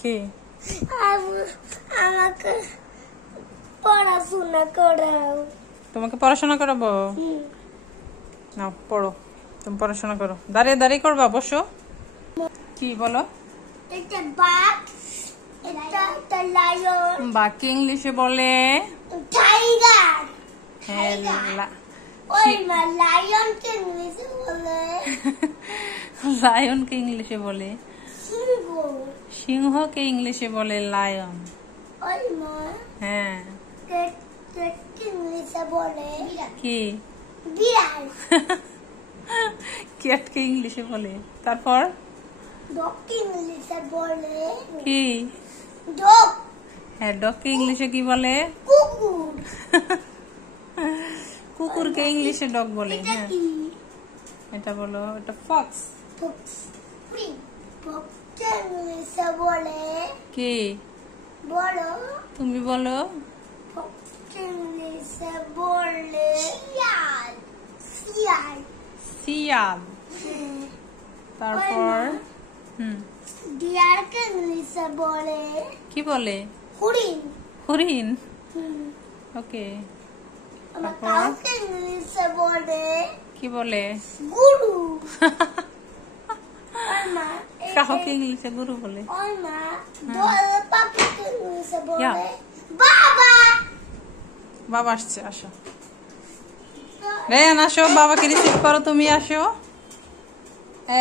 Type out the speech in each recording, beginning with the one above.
কি আমাকে পড়াশোনা করাও। তোমাকে পড়াশোনা করাবো? নাও পড়ো, তুমি পড়াশোনা করো। দাঁড়িয়ে দাঁড়িয়ে করবা, বসো। কি বলো? এটা বাঘ, এটা লায়ন। বাঘকে ইংলিশে বলে টাইগার। হ্যাঁ, ওই মা লায়নকে ইংলিশে বলে লায়নকে ইংলিশে বলে সিংহ। সিংহকে ইংলিশে বলে লায়ন। ওই মা হ্যাঁ, ক্যাটকে ইংলিশে বলে কি? বিড়াল। ক্যাটকে ইংলিশে বলে। তারপর ডগকে ইংলিশে বলে কি? ডগ। হ্যাঁ, ডগকে ইংলিশে কি বলে? কুকুর। কুকুরকে ইংলিশে ডগ বলে। এটা হ্যাঁ, কি? এটা বলো, এটা ফক্স। ফক্স। ফক্সকে ইংলিশে বলে কি? বলো। তুমি বলো। ফক্সকে ইংলিশে বলে শিয়াল। শিয়াল। শিয়াল। তারপর ডিয়ারকে ইংলিশে বলে কি বলে? হরিণ। হরিণ। ওকে। আমার কাউকে ইংলিশে বলে কি বলে? গুরু। কাউকে ইংলিশে গুরু বলে। ওই মা দোল পাখিকে ইংলিশে বলে বাবা। বাবা আসছে, আসো। রেয়ান আসো, বাবাকে রিসিভ করো। তুমি আসো,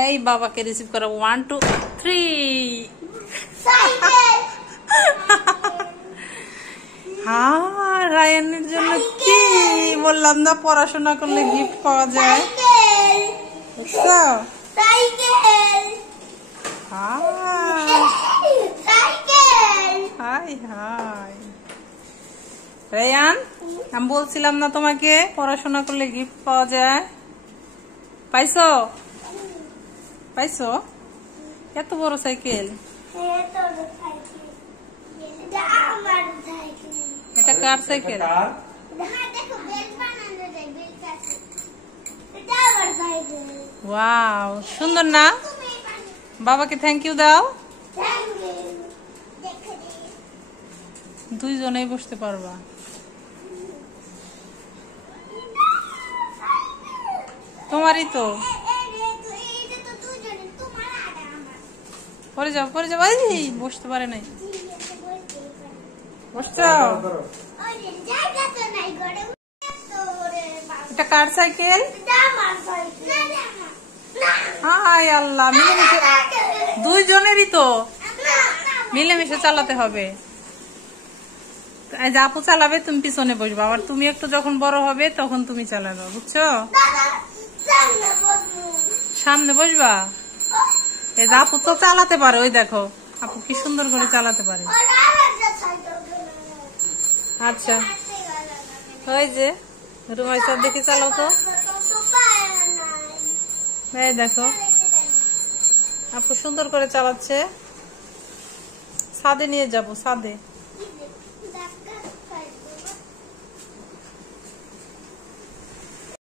এই বাবাকে রিসিভ করো। 1 2 3। সাইকেল। হ্যাঁ, রায়ানের জন্য কি বললাম না, পড়াশোনা করলে গিফট পাওয়া যায়। সাইকেল। বুঝছো? Cycle. Cycle. Hi hi Reyan, আমি বলছিলাম না তোমাকে পড়াশোনা করলে গিফট পাওয়া যায়? পাইছো? পাইছো? এত বড় সাইকেল। এটা কার সাইকেল? ওয়াও, সুন্দর না? বাবাকে থ্যাংক ইউ দাও। দুইজনেই বসতে পারবা। তোমারই তো। পরে যাও, পরে যাও। এই বসতে পারে নাই। বসছো? এটা কার সাইকেল? হাই আল্লাহ, মিলেমিশে দুইজনেরই তো, মিলেমিশে চালাতে হবে। আপু চালাবে, তুমি পিছনে বসবা। আবার তুমি একটু যখন বড় হবে তখন তুমি চালাবে, বুঝছো? সামনে বসবা। এই আপু তো চালাতে পারে, ওই দেখো আপু কি সুন্দর করে চালাতে পারে। আচ্ছা, ওই যে রুমাইসা দেখি চালাও তো। এই দেখো আপু সুন্দর করে চালাচ্ছে। ছাদে নিয়ে যাবো, ছাদে।